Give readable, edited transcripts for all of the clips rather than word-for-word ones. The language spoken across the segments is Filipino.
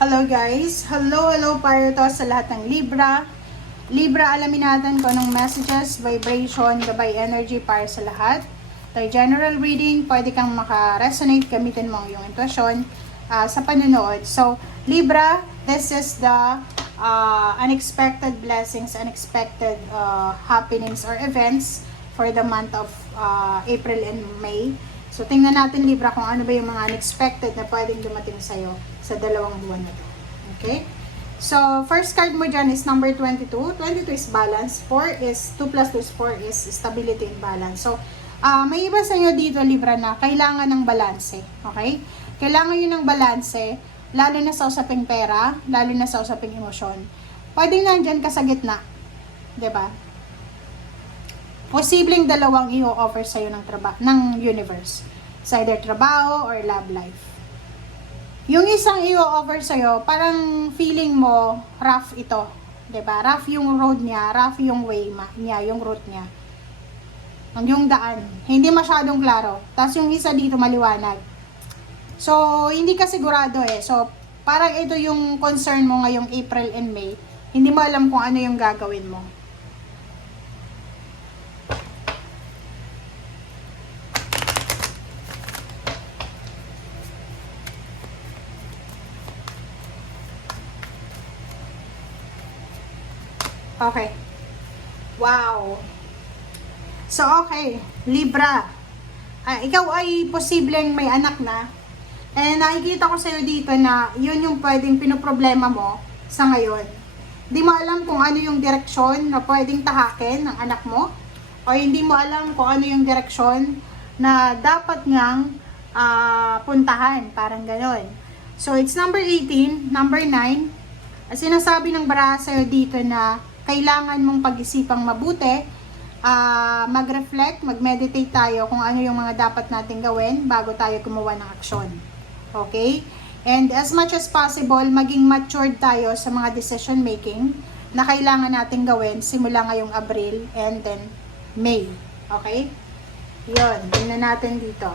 Hello guys! Hello para to sa lahat ng Libra. Libra, alamin natin kung anong messages, vibration, gabay energy para sa lahat. Tayo general reading, pwede kang maka-resonate, gamitin mo yung intuition sa panunood. So, Libra, this is the unexpected blessings, unexpected happenings or events for the month of April and May. So, tingnan natin Libra kung ano ba yung mga unexpected na pwedeng dumating sa'yo sa dalawang buwan na to. Okay? So, first card mo dyan is number 22. 22 is balance. 4 is, 2 plus 2 is 4 is stability and balance. So, may iba sa inyo dito, Libra, na kailangan ng balanse. Okay? Kailangan yun ng balanse, lalo na sa usaping pera, lalo na sa usaping emosyon. Pwedeng nandyan ka sa gitna. 'Di ba? Posibleng dalawang i-offer sa'yo ng universe. Sa either trabaho or love life. Yung isang i-offer sa'yo, parang feeling mo, rough ito. 'Di ba? Rough yung road niya, rough yung way niya, yung route niya. Yung daan. Hindi masyadong klaro. Tapos yung isa dito maliwanag. So, hindi ka sigurado eh. So, parang ito yung concern mo ngayong April and May. Hindi mo alam kung ano yung gagawin mo. Okay. Wow. So, okay. Libra. Ikaw ay posibleng may anak na. And nakikita ko sa'yo dito na yun yung pwedeng pinoproblema mo sa ngayon. Hindi mo alam kung ano yung direksyon na pwedeng tahakin ng anak mo. O hindi mo alam kung ano yung direksyon na dapat ngang puntahan. Parang ganon. So, it's number 18, number 9. Sinasabi ng baraha sa'yo dito na kailangan mong pag-isipang mabuti, mag-reflect, mag-meditate tayo kung ano yung mga dapat nating gawin bago tayo gumawa ng aksyon. Okay? And as much as possible, maging matured tayo sa mga decision making na kailangan nating gawin simula ngayong Abril and then May. Okay? Yun, tingnan natin dito.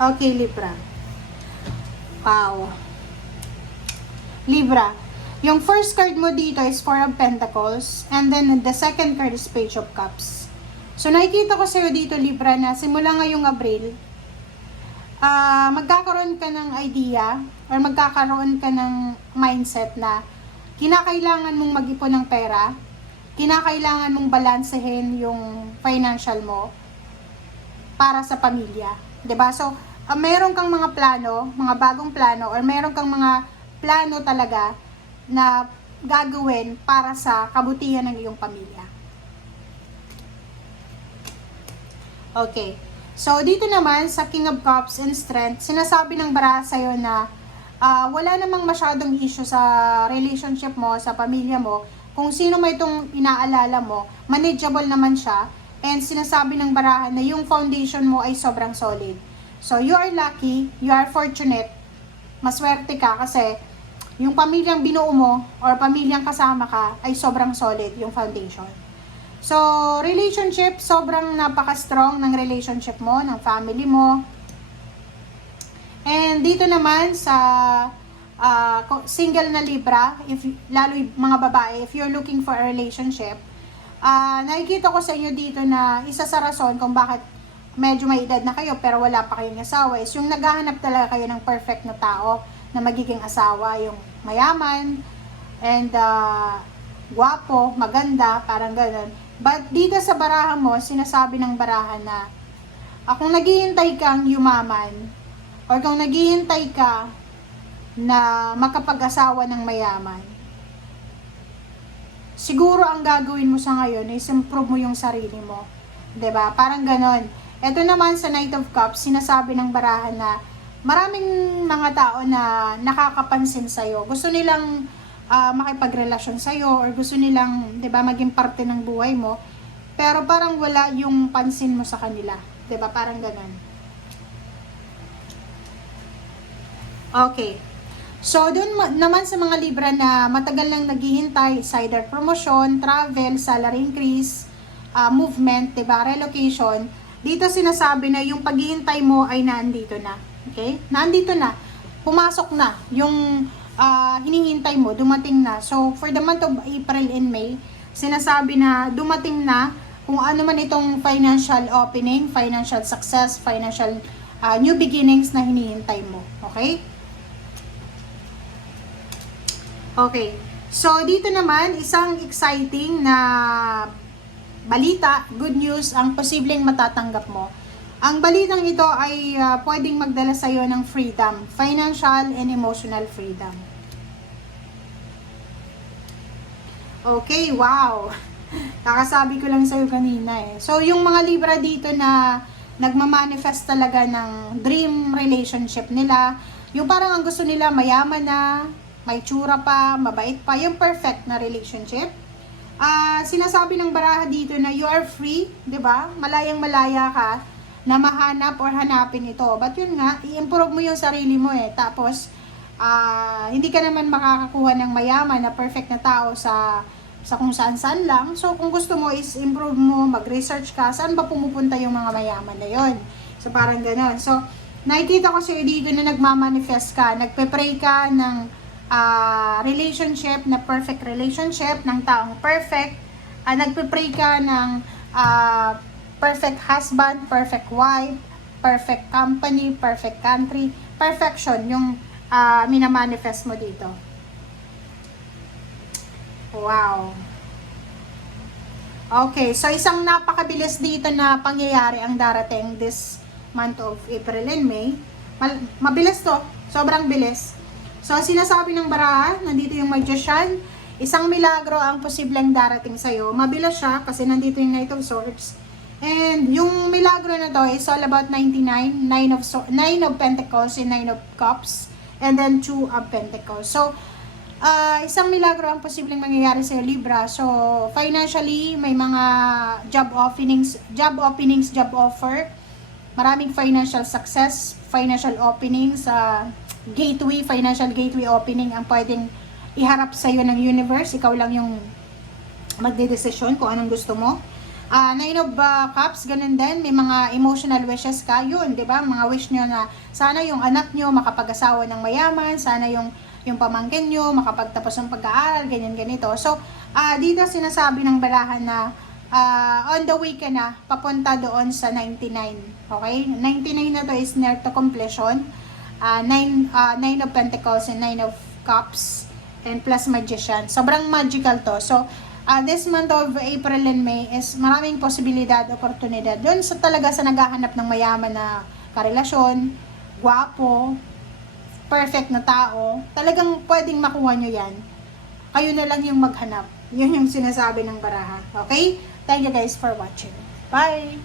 Okay, Libra. Wow. Libra. Yung first card mo dito is Four of Pentacles. And then the second card is Page of Cups. So, nakikita ko sa'yo dito, Libra, na simula ngayong Abril, magkakaroon ka ng idea or magkakaroon ka ng mindset na kinakailangan mong mag-ipon ng pera, kinakailangan mong balansehin yung financial mo para sa pamilya. 'Di ba? So, meron kang mga plano, mga bagong plano, or meron kang mga plano talaga na gagawin para sa kabutihan ng iyong pamilya. Okay. So, dito naman sa King of Cups and Strength, sinasabi ng baraha sa'yo na wala namang masyadong issue sa relationship mo, sa pamilya mo. Kung sino may itong inaalala mo, manageable naman siya. And sinasabi ng baraha na yung foundation mo ay sobrang solid. So, you are lucky, you are fortunate, maswerte ka kasi yung pamilyang binuo mo or pamilyang kasama ka ay sobrang solid yung foundation. So, relationship, sobrang napaka-strong ng relationship mo, ng family mo. And dito naman sa single na Libra, lalo mga babae, if you're looking for a relationship, nakikita ko sa inyo dito na isa sa rason kung bakit medyo may edad na kayo pero wala pa kayong asawa is yung naghahanap talaga kayo ng perfect na tao na magiging asawa, yung mayaman and guwapo, maganda, parang gano'n. But dito sa baraha mo, sinasabi ng baraha na kung naghihintay kang yumaman or kung naghihintay ka na makapag-asawa ng mayaman, siguro ang gagawin mo sa ngayon is improve mo yung sarili mo. 'Di ba? Parang ganon. Ito naman sa Knight of Cups, sinasabi ng baraha na maraming mga tao na nakakapansin sa'yo. Gusto nilang makipagrelasyon sa'yo or gusto nilang, 'di ba, maging parte ng buhay mo. Pero parang wala yung pansin mo sa kanila. 'Di ba? Parang ganon. Okay. So, dun naman sa mga Libra na matagal nang naghihintay, is either promotion, travel, salary increase, movement, diba, relocation, dito sinasabi na yung paghihintay mo ay naandito na. Okay? Naandito na. Pumasok na. Yung hinihintay mo, dumating na. So, for the month of April and May, sinasabi na dumating na kung ano man itong financial opening, financial success, financial new beginnings na hinihintay mo. Okay? Okay. So, dito naman, isang exciting na balita, good news, ang posibleng matatanggap mo. Ang balitang ito ay pwedeng magdala sa iyo ng freedom, financial and emotional freedom. Okay, wow. Kakasabi ko lang sa'yo kanina eh. So, yung mga Libra dito na nagmamanifest talaga ng dream relationship nila, yung parang ang gusto nila mayaman na, may tsura pa, mabait pa, yung perfect na relationship. Sinasabi ng baraha dito na you are free, 'di ba? Malayang-malaya ka na mahanap or hanapin ito. But yun nga, i-improve mo yung sarili mo eh. Tapos hindi ka naman makakakuha ng mayaman na perfect na tao sa kung saan-saan lang. So kung gusto mo is improve mo, mag-research ka, saan ba pumupunta yung mga mayaman na yon. So parang gano'n. So nakikita ko sa'yo dito na nagmamanifest ka, nagpe-pray ka ng relationship, na perfect relationship, ng taong perfect, nagpe-pray ka ng perfect husband, perfect wife, perfect company, perfect country, perfection, yung minamanifest mo dito. Wow. Okay, so isang napakabilis dito na pangyayari ang darating this month of April and May. Mabilis to, sobrang bilis. So, sinasabi ng baraha, nandito yung Magician, isang milagro ang posibleng darating sa'yo. Mabilis siya kasi nandito yung Knight of Swords. And yung milagro na to is all about 99, 9 of Pentacles and 9 of Cups, and then 2 of Pentacles. So, isang milagro ang posibleng mangyayari sa'yo, Libra. So, financially, may mga job openings, job offer, maraming financial success, financial openings, gateway, financial gateway opening ang pwedeng iharap sa iyo ng universe. Ikaw lang yung magdedesisyon kung anong gusto mo. 9 of Cups, ganun din. May mga emotional wishes ka. Yun, di ba? Mga wish nyo na sana yung anak nyo makapag-asawa ng mayaman, sana yung pamangkin nyo makapagtapos ng pag-aaral, ganyan, ganito. So, dito sinasabi ng barahan na on the way ka na, papunta doon sa 99. Okay? 99 na to is near to completion. 9 of Pentacles and 9 of Cups and plus Magician. Sobrang magical to. So, this month of April and May is maraming posibilidad, oportunidad. Doon sa talaga sa naghahanap ng mayaman na karelasyon, gwapo, perfect na tao, talagang pwedeng makuha nyo yan. Kayo na lang yung maghanap. Yun yung sinasabi ng baraha. Okay? Thank you guys for watching. Bye!